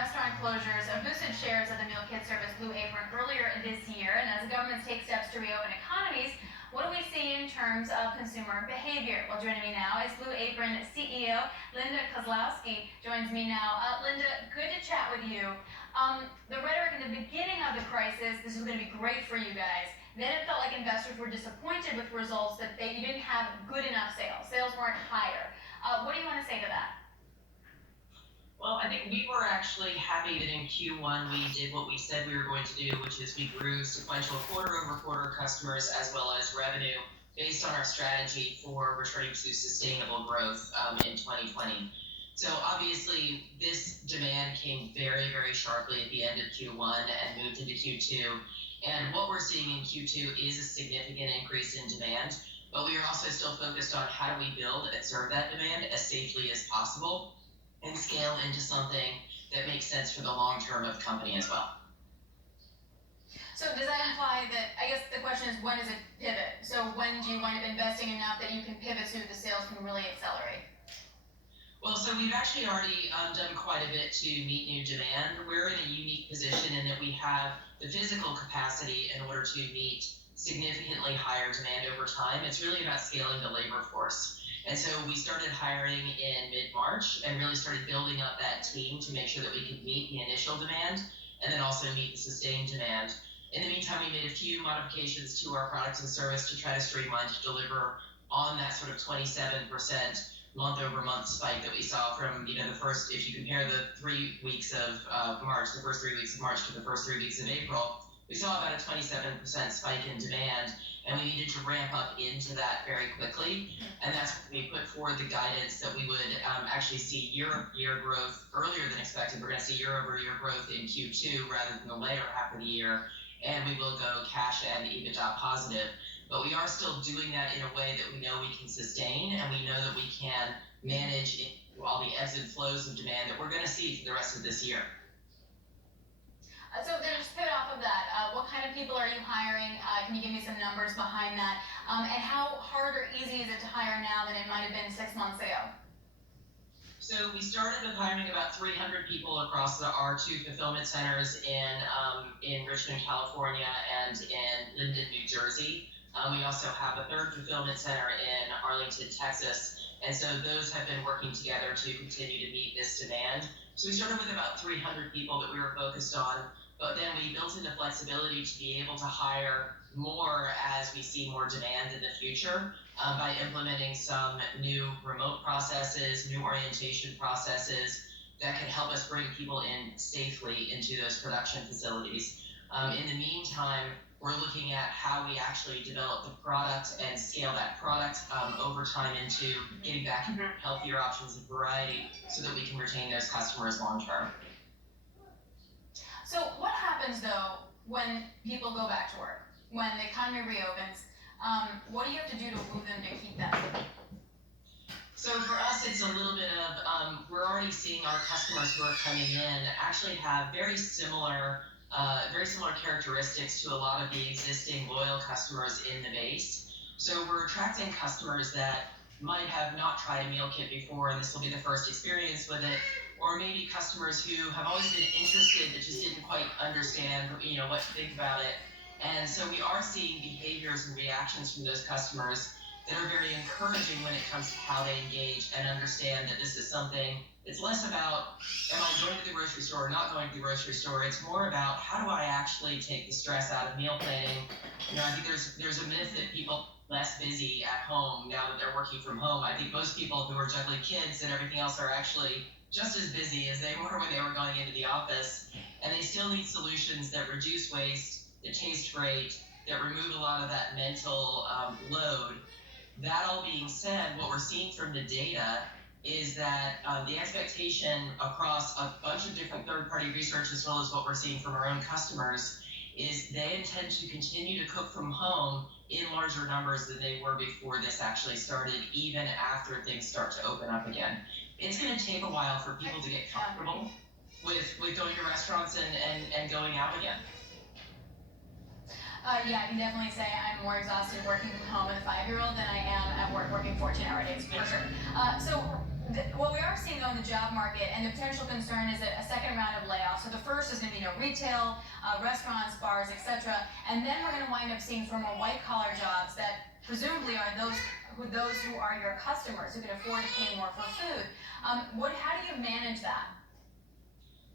restaurant closures boosted shares of the meal kit service Blue Apron earlier this year. And as the government takes steps to reopen economies, what do we see in terms of consumer behavior? Well, joining me now is Blue Apron CEO Linda Kozlowski joins me now. Linda, good to chat with you. The rhetoric in the beginning of the crisis, this is going to be great for you guys. Then it felt like investors were disappointed with results that you didn't have good enough sales. Sales weren't higher. What do you want to say to that? Well, I think we were actually happy that in Q1 we did what we said we were going to do, which is we grew sequential quarter-over-quarter customers as well as revenue based on our strategy for returning to sustainable growth in 2020. So obviously this demand came very, very sharply at the end of Q1 and moved into Q2. And what we're seeing in Q2 is a significant increase in demand, but we are also still focused on how do we build and serve that demand as safely as possible and scale into something that makes sense for the long term of the company as well. So does that imply that, I guess the question is, when does it pivot? So when do you wind up investing enough that you can pivot so the sales can really accelerate? Well, so we've actually already done quite a bit to meet new demand. We're in a unique position in that we have the physical capacity in order to meet significantly higher demand over time. It's really about scaling the labor force. And so we started hiring in mid-March and really started building up that team to make sure that we could meet the initial demand and then also meet the sustained demand. In the meantime, we made a few modifications to our products and service to try to streamline to deliver on that sort of 27% month-over-month spike that we saw from, the first, if you compare the 3 weeks of March, the first 3 weeks of March to the first 3 weeks of April, we saw about a 27% spike in demand, and we needed to ramp up into that very quickly. And that's when we put forward the guidance that we would actually see year-over-year growth earlier than expected. We're going to see year-over-year growth in Q2 rather than the later half of the year, and we will go cash and EBITDA positive. But we are still doing that in a way that we know we can sustain, and we know that we can manage all the ebbs and flows of demand that we're going to see for the rest of this year. So then just pivot off of that, what kind of people are you hiring? Can you give me some numbers behind that? And how hard or easy is it to hire now than it might have been 6 months ago? So we started with hiring about 300 people across our 2 fulfillment centers in Richmond, California, and in Linden, New Jersey. We also have a 3rd fulfillment center in Arlington, Texas. And so those have been working together to continue to meet this demand. So we started with about 300 people that we were focused on, but then we built in the flexibility to be able to hire more as we see more demand in the future by implementing some new remote processes, new orientation processes that can help us bring people in safely into those production facilities. In the meantime, we're looking at how we actually develop the product and scale that product over time into getting back healthier options of variety so that we can retain those customers long term. So what happens though when people go back to work, when the economy reopens? What do you have to do to move them to keep that? So for us, it's a little bit of, we're already seeing our customers who are coming in actually have very similar characteristics to a lot of the existing loyal customers in the base. So we're attracting customers that might have not tried a meal kit before, and this will be the first experience with it, or maybe customers who have always been interested but just didn't quite understand, what to think about it. And so we are seeing behaviors and reactions from those customers that are very encouraging when it comes to how they engage and understand that this is something. It's less about, am I going to the grocery store or not going to the grocery store? It's more about, how do I actually take the stress out of meal planning? I think there's a myth that people are less busy at home now that they're working from home. I think most people who are juggling kids and everything else are actually just as busy as they were when they were going into the office. And they still need solutions that reduce waste, that taste great, that remove a lot of that mental load. That all being said, what we're seeing from the data is that the expectation across a bunch of different third-party research, as well as what we're seeing from our own customers, is they intend to continue to cook from home in larger numbers than they were before this actually started, even after things start to open up again. It's going to take a while for people to get comfortable with going to restaurants and going out again. Yeah, I can definitely say I'm more exhausted working from home with a 5-year-old than I am at work working 14-hour days, for sure. So What we are seeing though in the job market, and the potential concern is a second round of layoffs. So the first is going to be retail, restaurants, bars, etc. And then we're going to wind up seeing sort of more white collar jobs that presumably are those who are your customers who can afford to pay more for food. How do you manage that?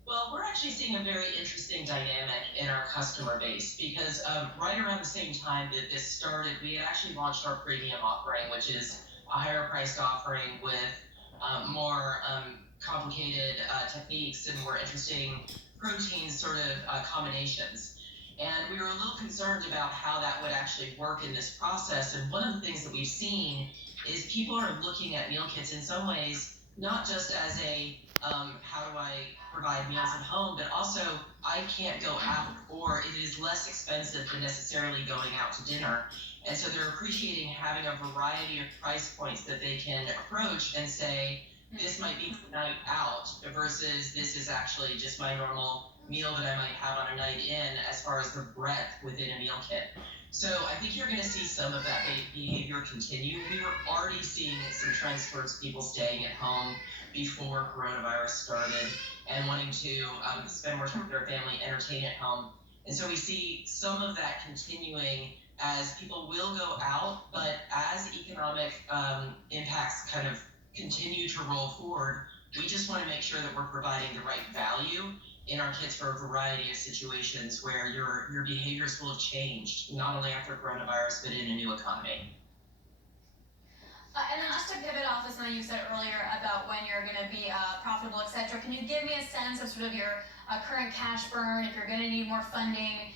Well, we're actually seeing a very interesting dynamic in our customer base because right around the same time that this started, we had actually launched our premium offering, which is a higher priced offering with more complicated techniques and more interesting protein sort of combinations. And we were a little concerned about how that would actually work in this process. And one of the things that we've seen is people are looking at meal kits in some ways, not just as a how do I provide meals at home, but also I can't go out, or it is less expensive than necessarily going out to dinner. And so they're appreciating having a variety of price points that they can approach and say, this might be a night out versus this is actually just my normal meal that I might have on a night in as far as the breadth within a meal kit. So I think you're going to see some of that behavior continue. We were already seeing some trends towards people staying at home before coronavirus started and wanting to spend more time with their family, entertain at home. And so we see some of that continuing as people will go out, but as economic impacts kind of continue to roll forward, we just want to make sure that we're providing the right value in our kits for a variety of situations where your behaviors will have changed, not only after coronavirus, but in a new economy. And then just to pivot off of something you said earlier about when you're going to be profitable, etc. Can you give me a sense of sort of your current cash burn? If you're going to need more funding,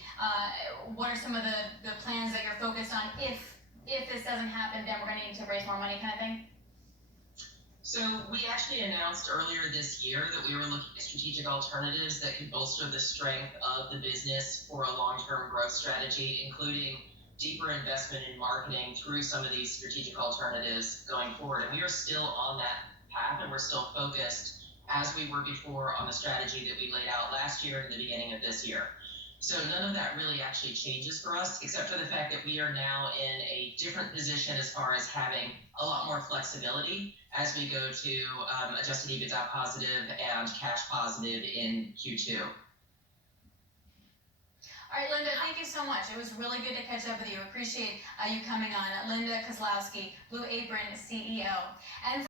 what are some of the plans that you're focused on? If this doesn't happen, then we're going to need to raise more money, kind of thing. So we actually announced earlier this year that we were looking at strategic alternatives that could bolster the strength of the business for a long-term growth strategy, including deeper investment in marketing through some of these strategic alternatives going forward. And we are still on that path, and we're still focused as we were before on the strategy that we laid out last year and the beginning of this year. So none of that really actually changes for us, except for the fact that we are now in a different position as far as having a lot more flexibility as we go to adjusted EBITDA positive and cash positive in Q2. All right, Linda, thank you so much. It was really good to catch up with you. Appreciate you coming on. Linda Kozlowski, Blue Apron CEO. And